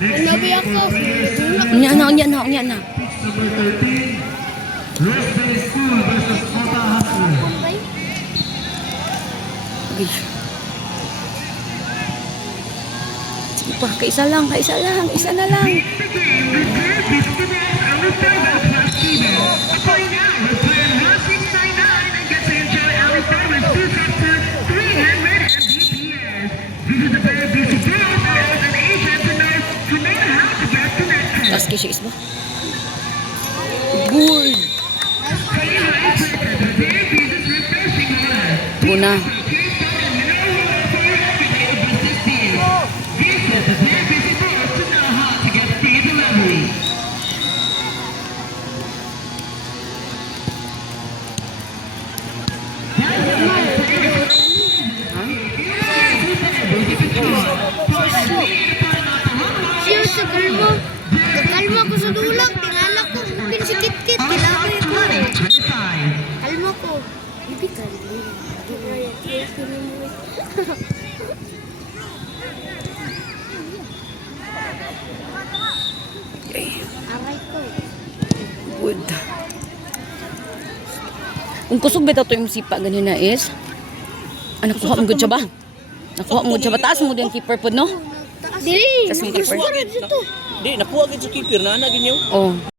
Nabi ako. Unya na. Pitch number 13. West Bay School versus Kota High School. Sige pa, kaisa na lang. Tas kisya isba. Good. Guna. Siya sa kalma. Kalma ko sa dulang. Tingala ko. Pinsikit-kit. Kailangan ko yung kalma ko. Hindi kalma. Aray ko. Good. Kung kusog bitaw to yung sipa ganina is nakuha mo good siya ba? Nakuha mo good siya ba? Taas mo din keeper po, no? Dili. Taas mo keeper. Dito. Di, napuwag sa keeper na anagin niyo. Oh.